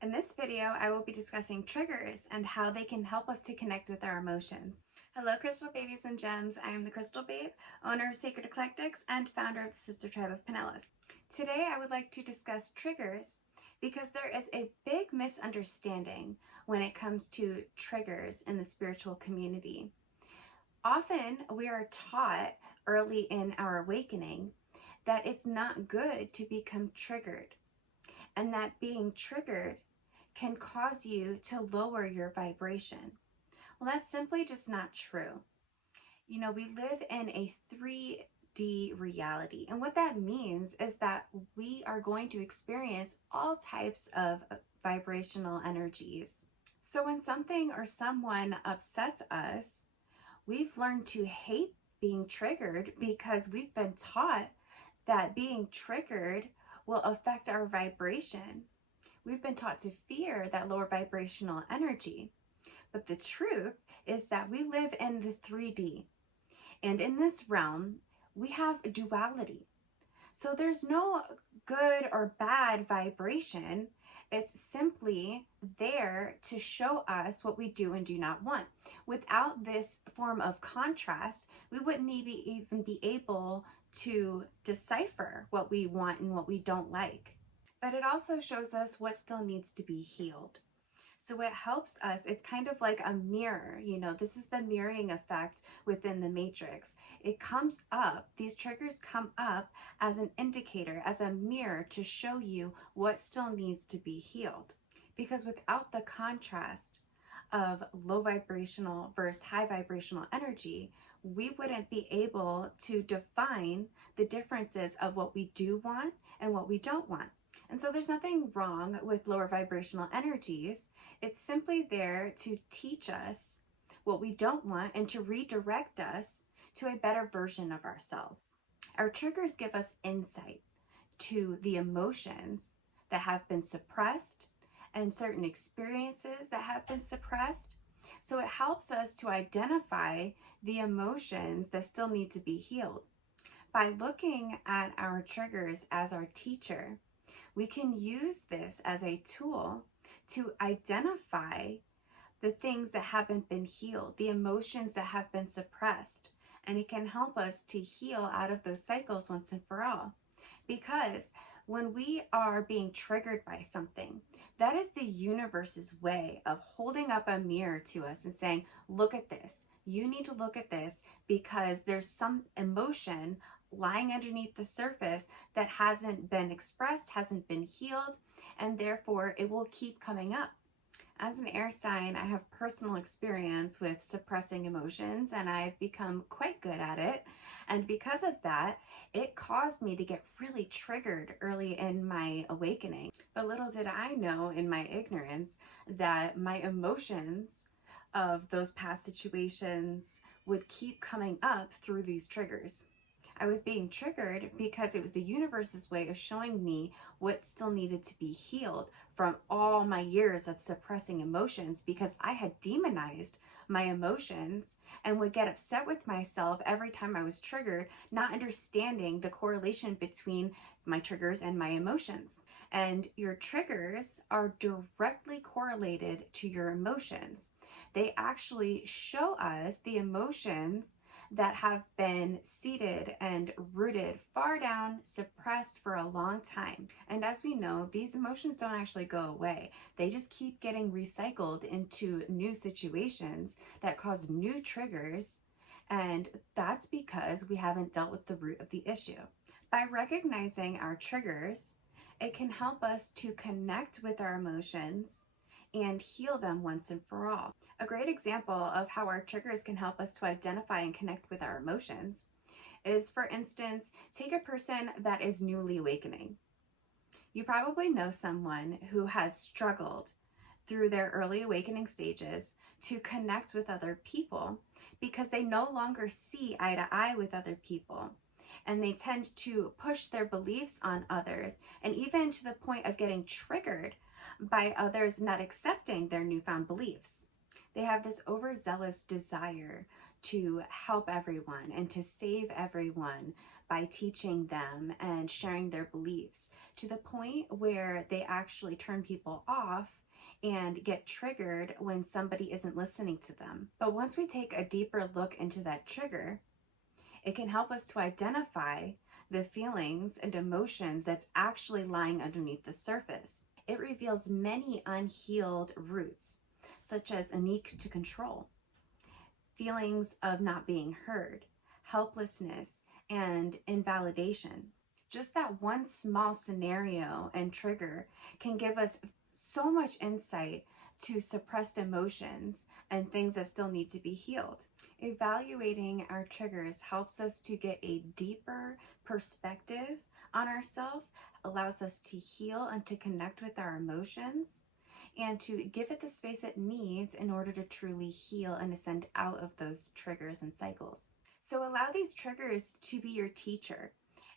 In this video, I will be discussing triggers and how they can help us to connect with our emotions. Hello, Crystal Babies and Gems. I am the Crystal Babe, owner of Sacred Eclectics and founder of the Sister Tribe of Pinellas. Today, I would like to discuss triggers because there is a big misunderstanding when it comes to triggers in the spiritual community. Often, we are taught early in our awakening that it's not good to become triggered, and that being triggered can cause you to lower your vibration. Well, that's simply just not true. You know, we live in a 3D reality, and what that means is that we are going to experience all types of vibrational energies. So when something or someone upsets us, we've learned to hate being triggered because we've been taught that being triggered will affect our vibration. We've been taught to fear that lower vibrational energy. But the truth is that we live in the 3D. And in this realm, we have duality. So there's no good or bad vibration. It's simply there to show us what we do and do not want. Without this form of contrast, we wouldn't even be able to decipher what we want and what we don't like. But it also shows us what still needs to be healed. So it helps us, it's kind of like a mirror, this is the mirroring effect within the matrix. It comes up, these triggers come up as an indicator, as a mirror to show you what still needs to be healed. Because without the contrast of low vibrational versus high vibrational energy, we wouldn't be able to define the differences of what we do want and what we don't want. And so there's nothing wrong with lower vibrational energies. It's simply there to teach us what we don't want and to redirect us to a better version of ourselves. Our triggers give us insight to the emotions that have been suppressed and certain experiences that have been suppressed. So it helps us to identify the emotions that still need to be healed. By looking at our triggers as our teacher, we can use this as a tool to identify the things that haven't been healed, the emotions that have been suppressed, and it can help us to heal out of those cycles once and for all. Because when we are being triggered by something, that is the universe's way of holding up a mirror to us and saying, look at this. You need to look at this because there's some emotion lying underneath the surface that hasn't been expressed, hasn't been healed, and therefore it will keep coming up. As an air sign, I have personal experience with suppressing emotions, and I've become quite good at it. And because of that, it caused me to get really triggered early in my awakening. But little did I know in my ignorance that my emotions of those past situations would keep coming up through these triggers. I was being triggered because it was the universe's way of showing me what still needed to be healed from all my years of suppressing emotions, because I had demonized my emotions and would get upset with myself every time I was triggered, not understanding the correlation between my triggers and my emotions. And your triggers are directly correlated to your emotions. They actually show us the emotions that have been seated and rooted far down, suppressed for a long time. And as we know, these emotions don't actually go away. They just keep getting recycled into new situations that cause new triggers. And that's because we haven't dealt with the root of the issue. By recognizing our triggers, it can help us to connect with our emotions and heal them once and for all. A great example of how our triggers can help us to identify and connect with our emotions is, for instance, take a person that is newly awakening. You probably know someone who has struggled through their early awakening stages to connect with other people because they no longer see eye to eye with other people. And they tend to push their beliefs on others, and even to the point of getting triggered by others not accepting their newfound beliefs. They have this overzealous desire to help everyone and to save everyone by teaching them and sharing their beliefs to the point where they actually turn people off and get triggered when somebody isn't listening to them. But once we take a deeper look into that trigger, it can help us to identify the feelings and emotions that's actually lying underneath the surface. It reveals many unhealed roots, such as a need to control, feelings of not being heard, helplessness, and invalidation. Just that one small scenario and trigger can give us so much insight to suppressed emotions and things that still need to be healed. Evaluating our triggers helps us to get a deeper perspective on ourselves, allows us to heal and to connect with our emotions, and to give it the space it needs in order to truly heal and ascend out of those triggers and cycles. So allow these triggers to be your teacher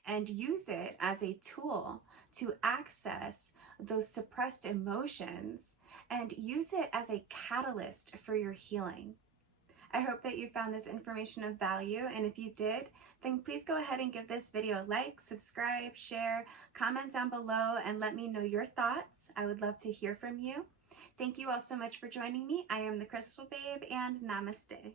and use it as a tool to access those suppressed emotions and use it as a catalyst for your healing. I hope that you found this information of value, and if you did, then please go ahead and give this video a like, subscribe, share, comment down below, and let me know your thoughts. I would love to hear from you. Thank you all so much for joining me. I am the Crystal Babe, and namaste.